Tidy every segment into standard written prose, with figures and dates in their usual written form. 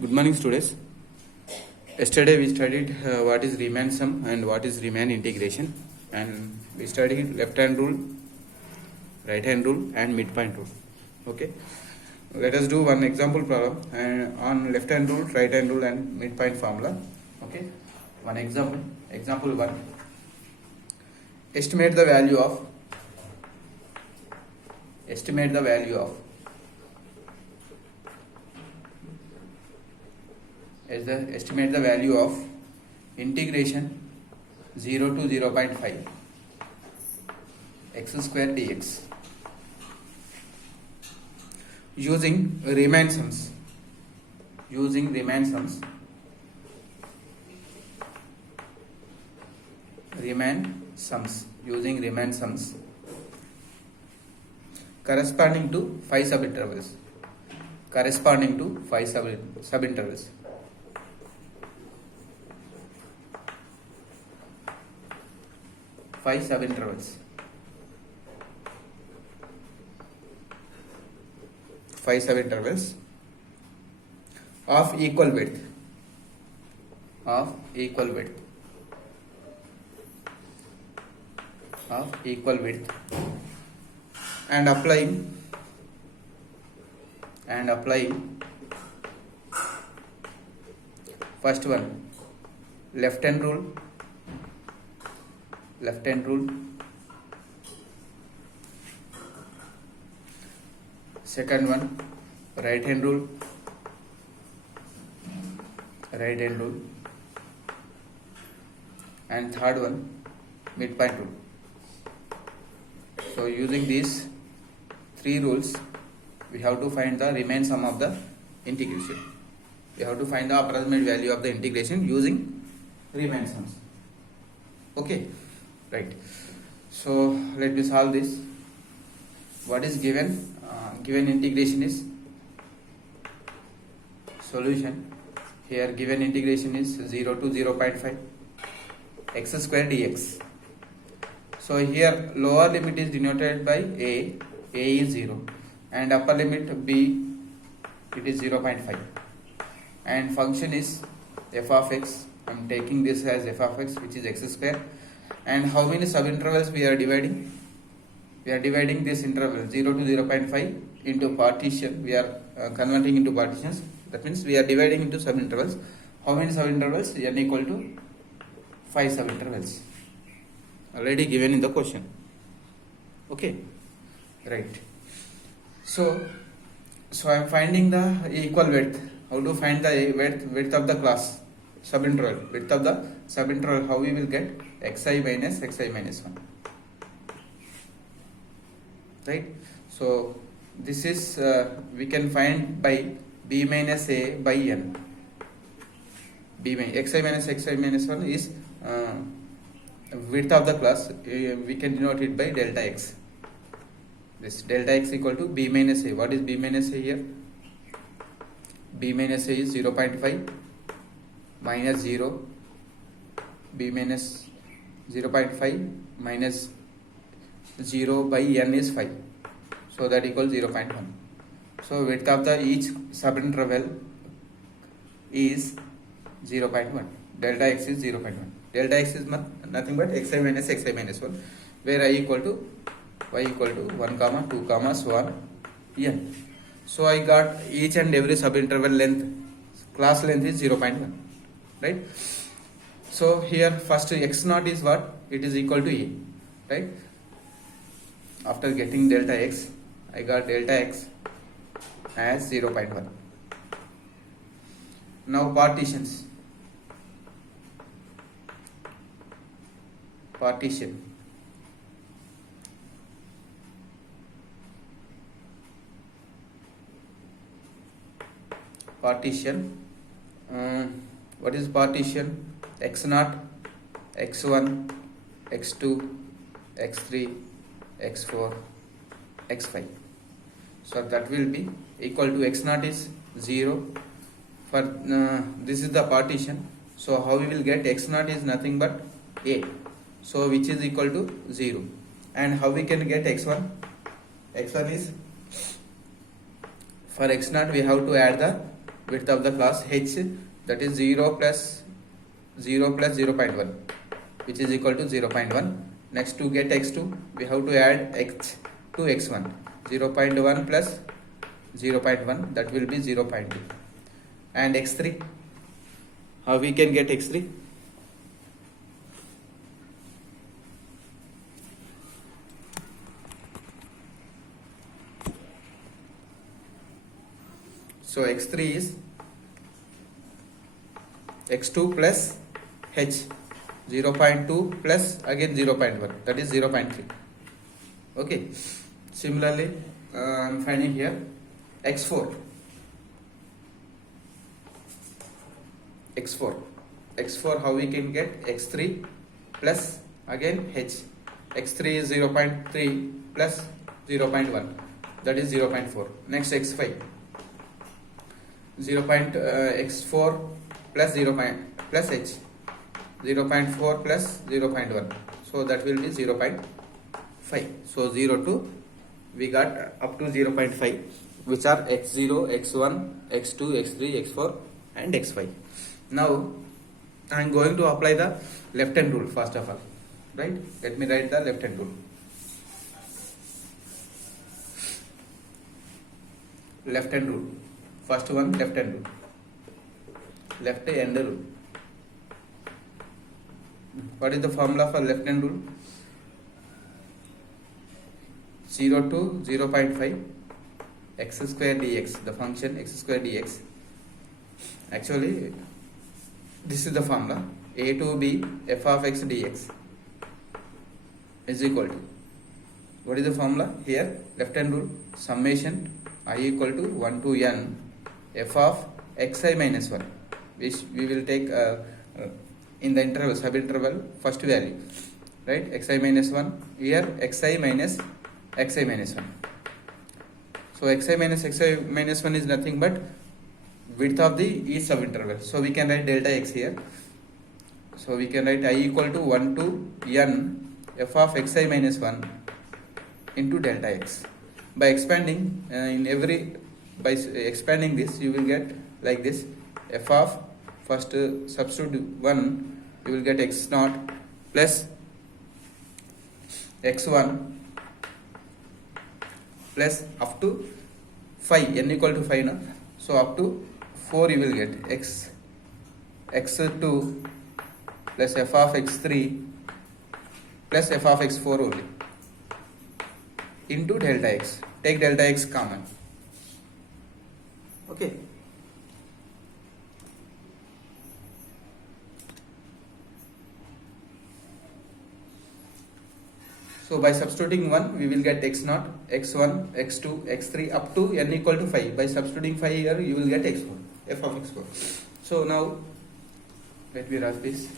Good morning, students. Yesterday we studied what is Riemann sum and what is Riemann integration, and we studied left hand rule, right hand rule, and midpoint rule. Okay, let us do one example problem on left hand rule, right hand rule, and midpoint formula. Okay, one example. Example 1. Estimate the value of estimate the value of integration 0 to 0.5 x square dx using Riemann sums. Corresponding to 5 subintervals. 5 subintervals. 5 subintervals of equal width. And applying first one, left hand rule, second one, right hand rule, and third one, midpoint rule. So using these 3 rules, we have to find the Riemann sum of the integration. We have to find the approximate value of the integration using Riemann sums. Okay, right. So let me solve this. What is given? Given integration is solution. Here given integration is 0 to 0.5 x square dx. So here lower limit is denoted by a is 0, and upper limit b, it is 0.5, and function is f of x. I am taking this as f of x, which is x square. And how many subintervals we are dividing? We are dividing this interval 0 to 0.5 into partition. We are converting into partitions. That means we are dividing into subintervals. How many subintervals? N equal to 5 subintervals. Already given in the question. Okay, right. So I am finding the equal width. How to find the width of the class subinterval? Width of the subinterval. How we will get? Xi minus 1. Right. So this is we can find by b minus a by n. Xi minus 1 is width of the class. We can denote it by delta x. This delta x equal to b minus a. What is b minus a here? B minus a is 0.5 minus 0. B minus 0.5 minus 0 by n is 5. So that equals 0.1. So width of the each subinterval is 0.1. Delta x is 0.1. Delta x is nothing but xi minus 1, where y equal to 1, 2, so on n. So I got each and every subinterval length, class length is 0.1, right? So here first x naught is what? It is equal to a, right? After getting delta x, I got delta x as 0.1. Now partition. What is partition? X naught, x1, x2, x3, x4, x5. So that will be equal to x naught is 0. For this is the partition. So how we will get? X naught is nothing but a. So which is equal to 0. And how we can get x1? X1 is, for x0 we have to add the width of the class h, that is 0 plus 0 plus 0.1, which is equal to 0.1. Next, to get x2 we have to add x to x1, 0.1 plus 0.1, that will be 0.2. And x3, how we can get x3? So x3 is x2 plus h, 0.2 plus again 0.1, that is 0.3. Okay. Similarly, I am finding here x4. X4, how we can get x3 plus again h. x3 is 0.3 plus 0.1, that is 0.4. Next, x5, x4 plus 0 plus h, 0.4 plus 0.1, so that will be 0.5. So 0 to we got up to 0.5, which are x0, x1, x2, x3, x4 and x5. Now I am going to apply the left hand rule first of all, right? Let me write the left hand rule. Left hand rule. First one, left hand rule. Left hand rule. What is the formula for left hand rule? 0 to 0.5 x square dx, the function x square dx. Actually, this is the formula. A to b f of x dx is equal to, what is the formula here? Left hand rule, summation I equal to 1 to n f of xi minus 1, which we will take in the interval, sub interval, first value, right? Xi minus 1, here xi minus 1. So xi minus 1 is nothing but width of the each sub interval. So we can write delta x here. So we can write I equal to 1 to n f of xi minus 1 into delta x. By expanding by expanding this, you will get like this: f of first substitute 1, you will get x naught plus x1 plus up to 5, n equal to 5 now. So up to 4 you will get x2 plus f of x3 plus f of x4 only into delta x. Take delta x common. Okay. So by substituting 1, we will get x naught, x1, x2, x3 up to n equal to 5. By substituting 5 here, you will get x4, f of x4. So now, let me write this.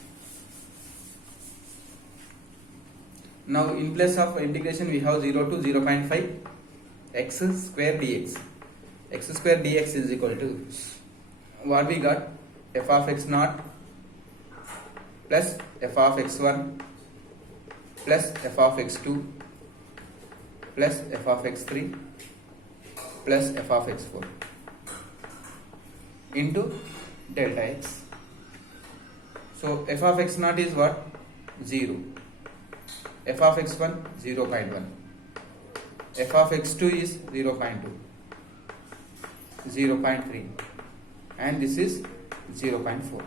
Now in place of integration, we have 0 to 0.5 x square dx. X square dx is equal to, what we got? F of x naught plus f of x1 plus f of x2 plus f of x3 plus f of x4 into delta x. So f of x naught is what? 0. F of x1 0.1. F of x2 is 0.2, 0.3, and this is 0.4,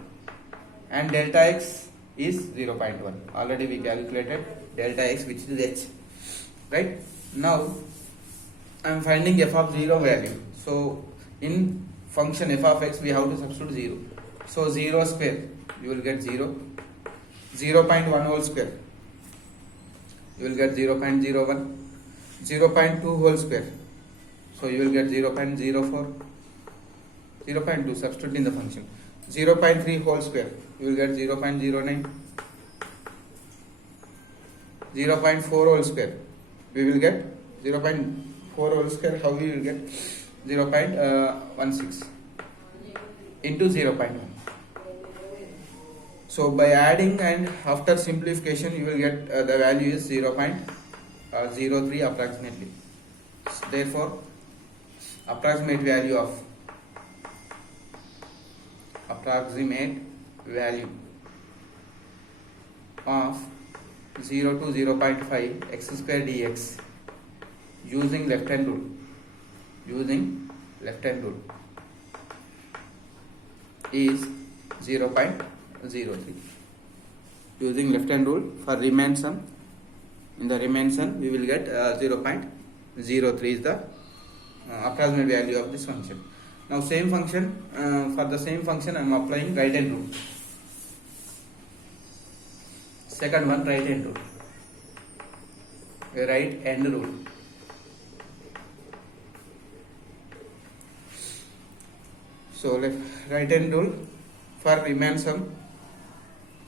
and delta x is 0.1. Already we calculated delta x, which is h, right? Now I am finding f of 0 value. So in function f of x, we have to substitute 0. So 0 square, you will get 0. 0.1 whole square, you will get 0.01. 0.2 whole square, so you will get 0.04. 0.2, substitute in the function. 0.3 whole square, you will get 0.09. 0.4 whole square, we will get 0.4 whole square. How we will get? 0.16 into 0.1. So by adding and after simplification, you will get the value is 0.03 approximately. Therefore, approximate value of approximate value of 0 to 0.5 x square dx using left hand rule. Using left hand rule is 0.03. Using left hand rule for remain sum, in the remain sum we will get 0.03 is the approximate value of this function. Now same function, for the same function I am applying right hand rule. Second one, right hand rule. Right hand rule. So right hand rule for remain sum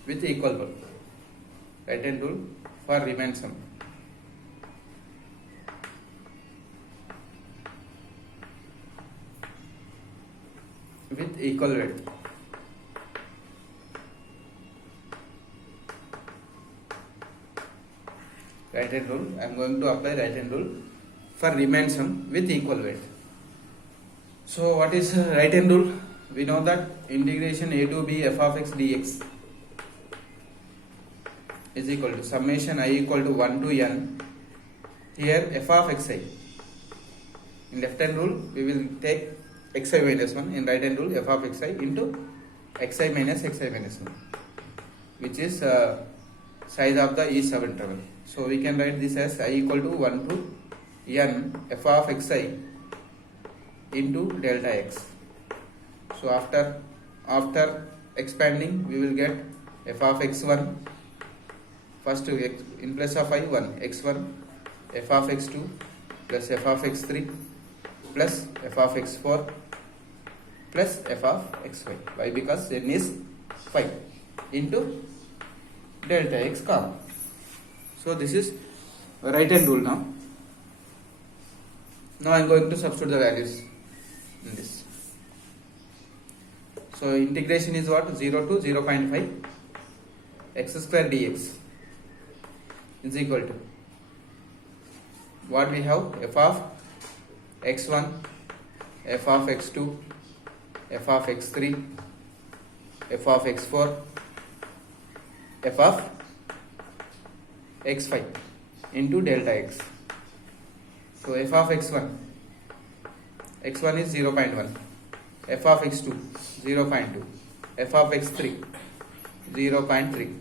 with equal bulk. Right hand rule for remain sum. With equal width. Right hand rule. I am going to apply right hand rule for remain sum with equal weight. So what is right hand rule? We know that integration a to b f of x dx is equal to summation I equal to 1 to n. Here f of xi. In left hand rule we will take xi minus 1. In right hand rule f of xi into xi minus 1, which is size of the each subinterval. So we can write this as I equal to 1 to n f of xi into delta x. So after expanding we will get f of x1, first in place of I 1 x1, f of x2 plus f of x3 plus f of x4 plus f of xy. Why? Because n is 5 into delta x comma. So this is right hand rule now. Now I am going to substitute the values in this. So integration is what? 0 to 0.5 x square dx is equal to what we have? F of x1, f of x2, f of x3, f of x4, f of x5 into delta x. So f of x1 is 0.1, f of x2 0.2, f of x3 0.3,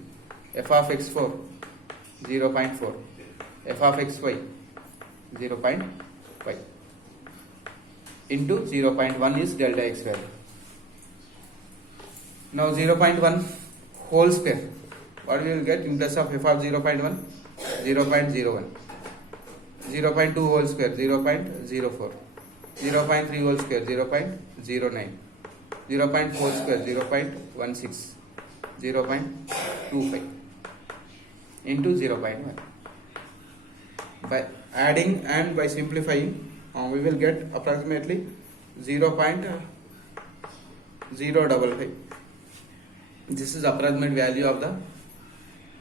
f of x4 0.4, f of xy 0.5 into 0.1 is delta x value. Now 0.1 whole square, what we will get in place of f of 0.1? 0.01, 0.2 whole square 0.04, 0.3 whole square 0.09, 0.4 square 0.16, 0.25 into 0.1. By adding and by simplifying we will get approximately 0.055. This is approximate value of the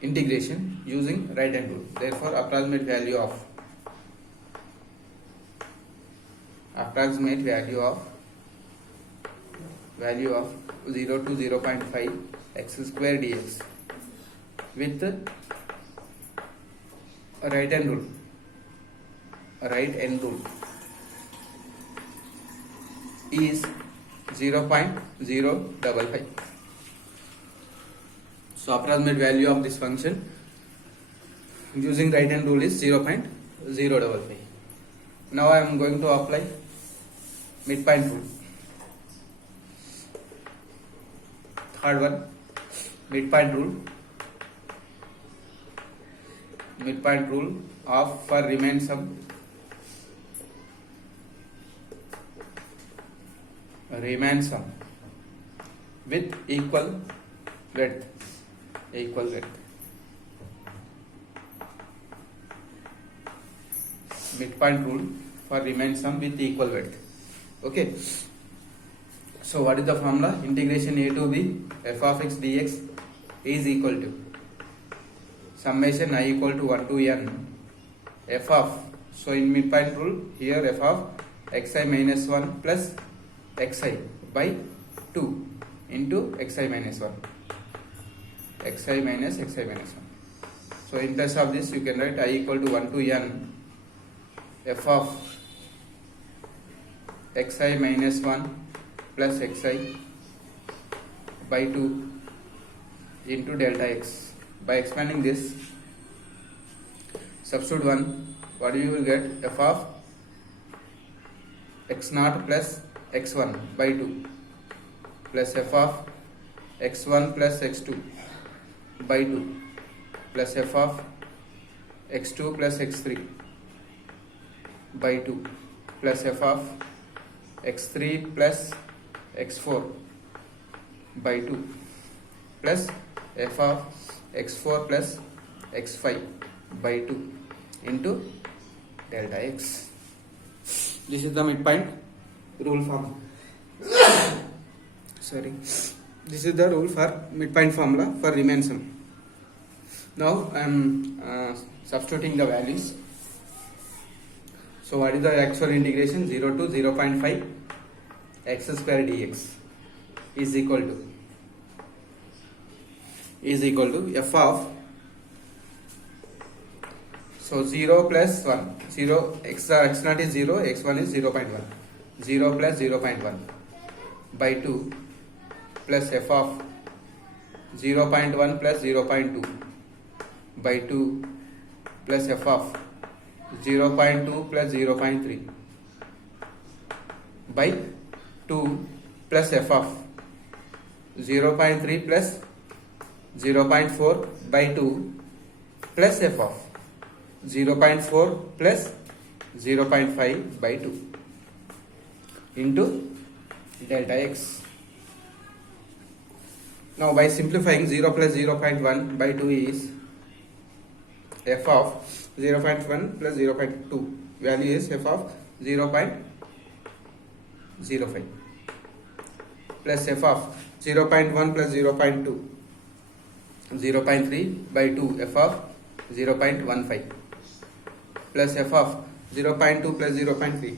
integration using right hand rule. Therefore approximate value of 0 to 0.5 x square dx with right hand rule is 0.055. So approximate value of this function using right hand rule is 0.055. Now I am going to apply midpoint rule. Third one, midpoint rule of for remain sum with equal width. Midpoint rule for remain sum with equal width. Okay. So what is the formula? Integration a to b f of x dx is equal to summation I equal to 1 to n f of, so in midpoint rule here f of xi minus 1 plus xi by 2 into xi minus 1. Xi minus 1. So in place of this you can write I equal to 1 to n f of xi minus 1 plus xi by 2 into delta x. By expanding this, substitute 1, what you will get? F of x naught plus x1 by 2 plus f of x1 plus x2 by 2 plus f of x2 plus x3 by 2 plus f of x3 plus x4 by 2 plus f of x4 plus x5 by 2 into delta x. This is the midpoint rule form. Sorry, this is the rule for midpoint formula for Riemann sum. Now I am substituting the values. So what is the actual integration? 0 to 0.5 x square dx is equal to f of, so 0 plus 1, 0 x naught is 0, x1 is 0.1, 0 plus 0.1 by 2 plus f of 0.1 plus 0.2 by 2 plus f of 0.2 plus 0.3 by 2 plus f of 0.3 plus 0.4 by 2 plus f of 0.4 plus 0.5 by 2 into delta x. Now by simplifying, 0 plus 0.1 by 2 is f of 0.1 plus 0.2, value is f of 0.05 plus f of 0.1 plus 0.2, 0.3 by 2 f of 0.15 plus f of 0.2 plus 0.3,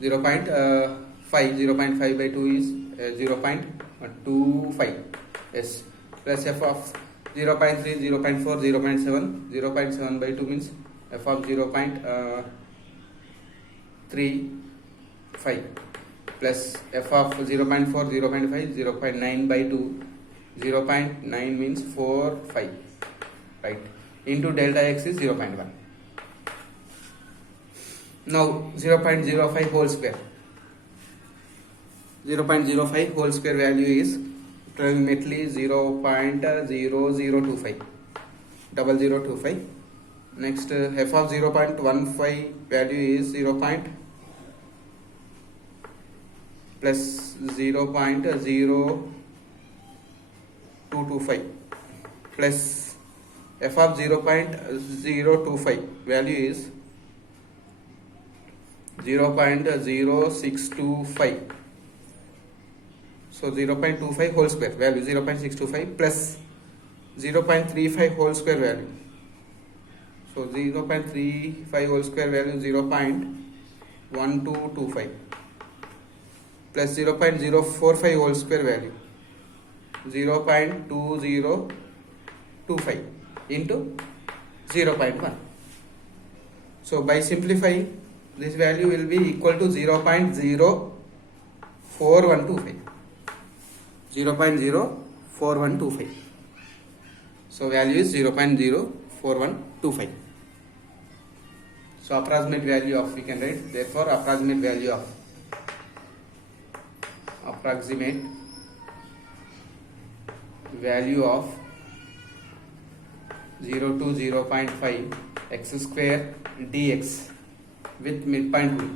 0.5 by 2 is 0.25, yes, plus f of 0.3, 0.4, 0.7, 0.7 by 2 means f of 0.35 plus f of 0.4, 0.5, 0.9 by 2, 0.9 means 4, 5, right, into delta x is 0.1. Now 0.05 whole square, 0.05 whole square value is approximately 0.0025, 0025. Next f of 0.15 value is 0. Plus 0.0225 plus f of 0.025 value is 0.0625. So 0.25 whole square value 0.625 plus 0.35 whole square value. So 0.35 whole square value 0.1225 plus 0.045 whole square value 0.2025 into 0.1. So by simplifying, this value will be equal to 0.04125. 0.04125. So value is 0.04125. So approximate value of, we can write, therefore approximate value of 0 to 0.5 x square dx with midpoint rule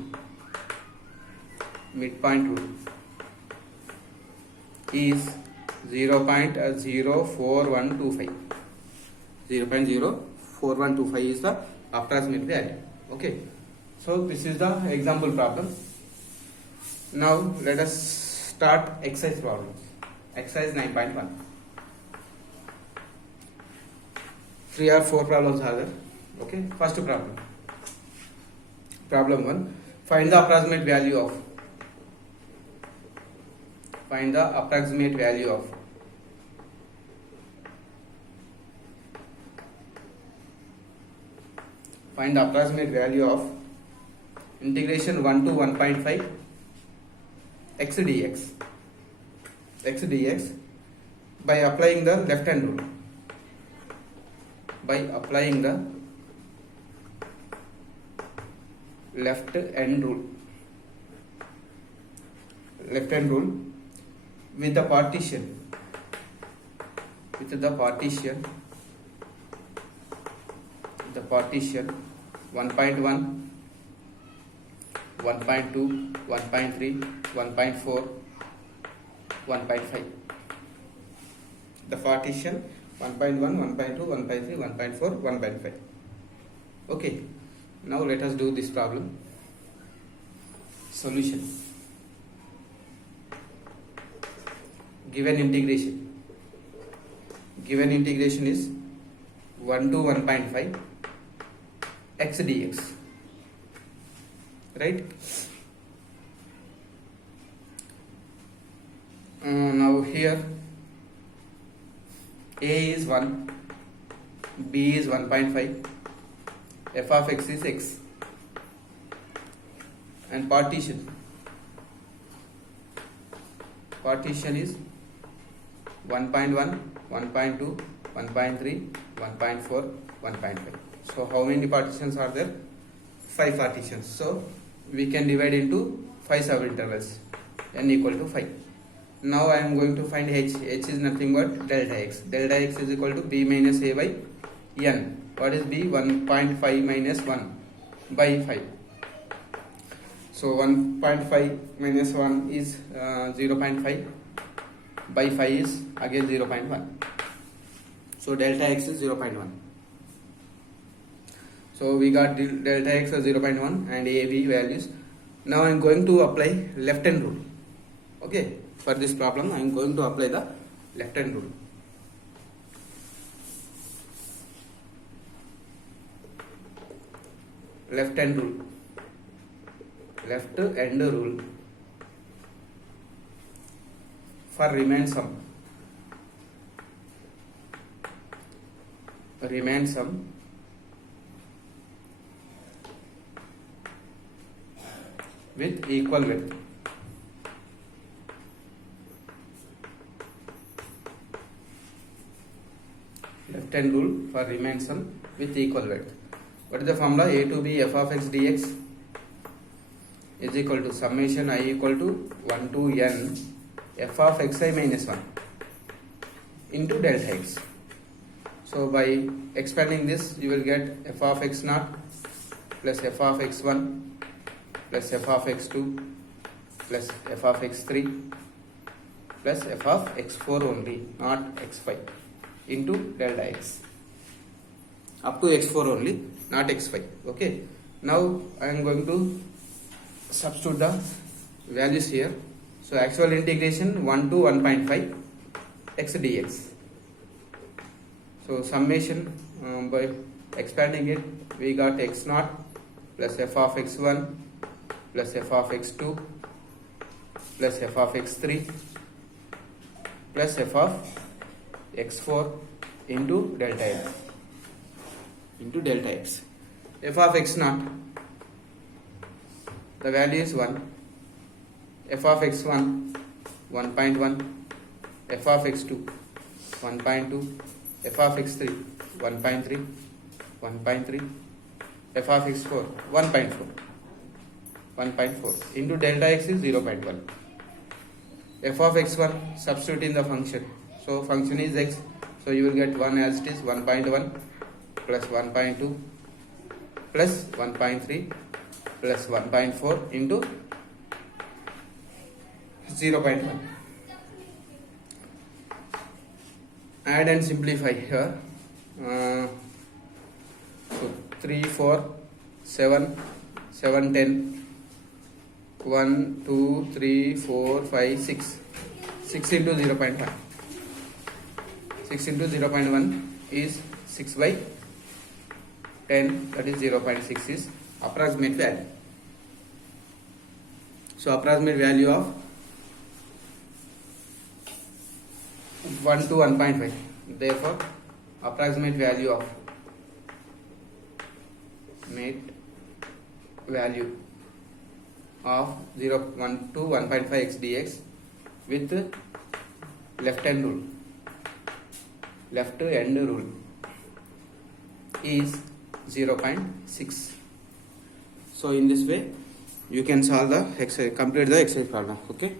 is 0.04125. 0.04125 is the approximate value. Okay, so this is the example problem. Now let us start exercise problems. Exercise 9.1. 3 or 4 problems are there. Okay, first problem. Problem 1. Find the approximate value of find the approximate value of integration 1 to 1.5 x dx by applying the left hand rule. Left hand rule with the partition 1.1, 1.2, 1.3, 1.4, 1.5. The partition 1.1, 1.2, 1.3, 1.4, 1.5. Okay, now let us do this problem. Solution. Given integration is 1 to 1.5 x dx, right? Now here a is 1, b is 1.5, f of x is x, and partition is 1.1, 1.2, 1.3, 1.4, 1.5. So how many partitions are there? 5 partitions. So we can divide into 5 subintervals, n equal to 5. Now I am going to find h. H is nothing but delta x. Delta x is equal to b minus a by n. What is b? 1.5 minus 1 by 5. So 1.5 minus 1 is 0.5 by 5 is again 0.1. So delta x is 0.1. So we got delta x as 0.1 and a, b values. Now I am going to apply left hand rule. Okay, for this problem I am going to apply the left hand rule. Left hand rule for remain sum with equal width. Left hand rule for remain sum with equal width. What is the formula? A to b f of x dx is equal to summation I equal to 1 to n f of xi minus 1 into delta x. So by expanding this you will get f of x naught plus f of x1 plus f of x2 plus f of x3 plus f of x4 only, not x5, into delta x up to x4 only, not x5. Okay, now I am going to substitute the values here. So actual integration 1 to 1.5 x dx. So summation by expanding it we got x naught plus f of x1 plus f of x2 plus f of x3 plus f of x4 into delta x. F of x naught, the value is 1, f of x1 1.1, f of x2 1.2, f of x3 1.3, 1.3, f of x4 1.4 into delta x is 0.1. F of x1 substitute in the function. So function is x, so you will get 1 as it is, 1.1 plus 1.2 plus 1.3 plus 1.4 into 0.1. Add and simplify here. So 3, 4, 7, 7, 10, 1, 2, 3, 4, 5, 6. 6 into 0.1. 6 into 0.1 is 6 by 10, that is 0.6 is approximate value. So approximate value of 1 to 1.5. Therefore, approximate value of net value of 1 to 1.5 x dx with left hand rule is 0.6. So in this way you can solve the exercise, complete the exercise problem. Okay.